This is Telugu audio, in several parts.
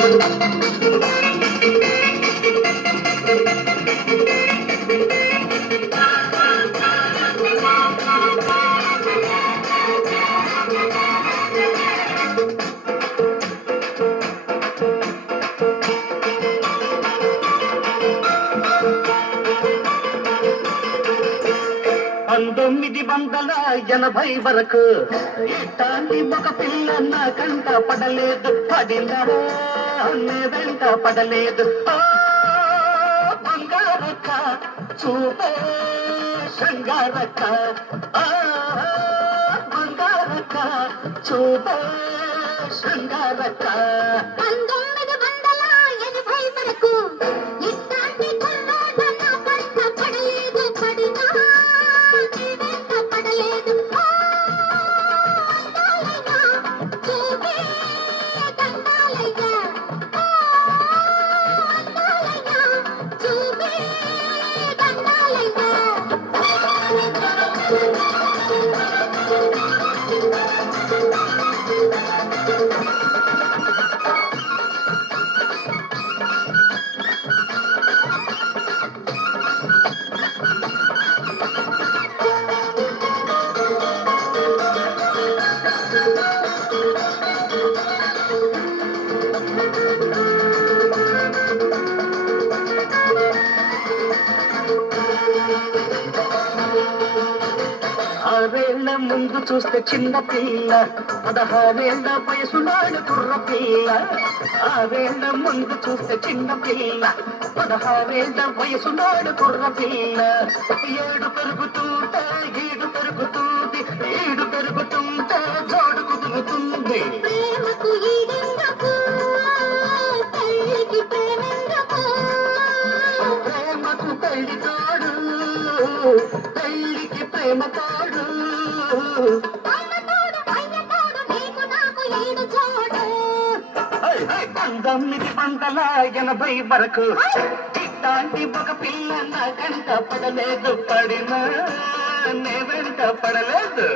1980 వరకు ఇట్లాంటి ఒక పిల్ల నా కంట పడలేదు, పడినా వెంట పడలేదు. బంగారక్క చూపే శృంగారక్క, బంగారక్క చూపే శృంగారక్క. 1980 వరకు ఇట్లాంటి కుర్రాడు నా కంట పడలేదు, పడినా పడలేదు. చూపే దండాలయ్య, చూపే దండాలయ్య. ఆరేళ్ల ముందు చూస్తే చిన్న పిల్ల, 16 వయసు నాడు కుర్ర పిల్ల. ఆరేళ్ల ముందు చూస్తే చిన్న పిల్ల, 16 వయసు నాడు కుర్ర పిల్ల. 7 పెరుగుతుంటే 7 పెరుగుతుంది, 7 పెరుగుతుంటే జోడు కుదురుతుంది. ప్రేమకు ఈడెందుకు, పెళ్ళికి ప్రేమెందుకు? ప్రేమకు పెళ్లి తోడు, పెళ్లికి ప్రేమ తోడు. 1980 వరకు ఇట్లాంటి ఒక పిల్ల నా కంట పడలేదు, పడినా నే వెంట పడలేదు.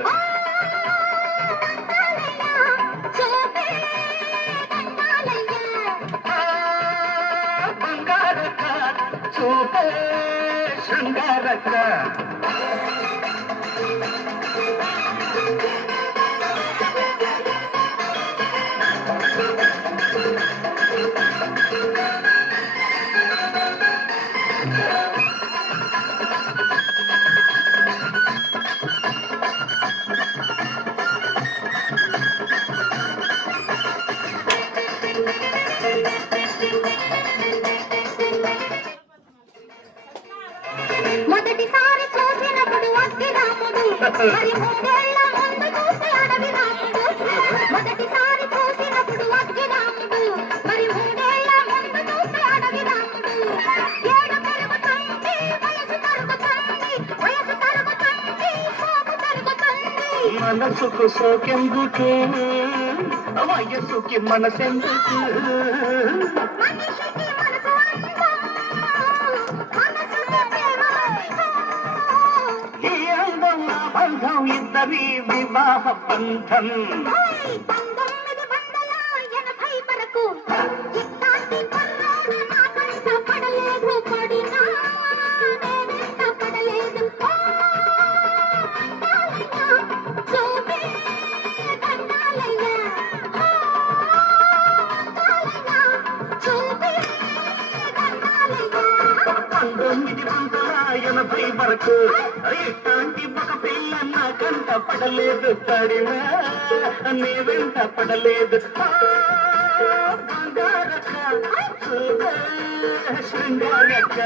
బంగారక్క చూపే శృంగారక్క. మొదటిసారి చూసినప్పుడు అగ్గి రాముడు, మరి 3 ఏళ్ల ముందు చూస్తే అడవి రాముడు. మొదటిసారి చూసినప్పుడు అగ్గి రాముడు, మరి 3 ఏళ్ల ముందు చూస్తే అడవి రాముడు. 7 పెరుగుతుంది, వయసు తరుగుతుంది, వయసు తరుగుతుంది, సోకు తరుగుతుంది. మనసుకు సోకెందుకు, వయస్సుకి మనసెందుకు? మనిషికి మనసు అందం, మనసుకు ప్రేమ బంధం. ఈ అందం ఆ బంధం ఇద్దరి వివాహ బంధం. 1980 వరకు ఇట్లాంటి కుర్రాడు నా కంట పడలేదు, పడినా నే వెంట పడలేదు. చూపే దండాలయ్య, చూపే దండాలయ్య. 1980 వరకు ఇట్లాంటి ఒక పిల్ల నా కంట పడలేదు, పడినా నే వెంట పడలేదు. బంగారక్క చూపే శృంగారక్క.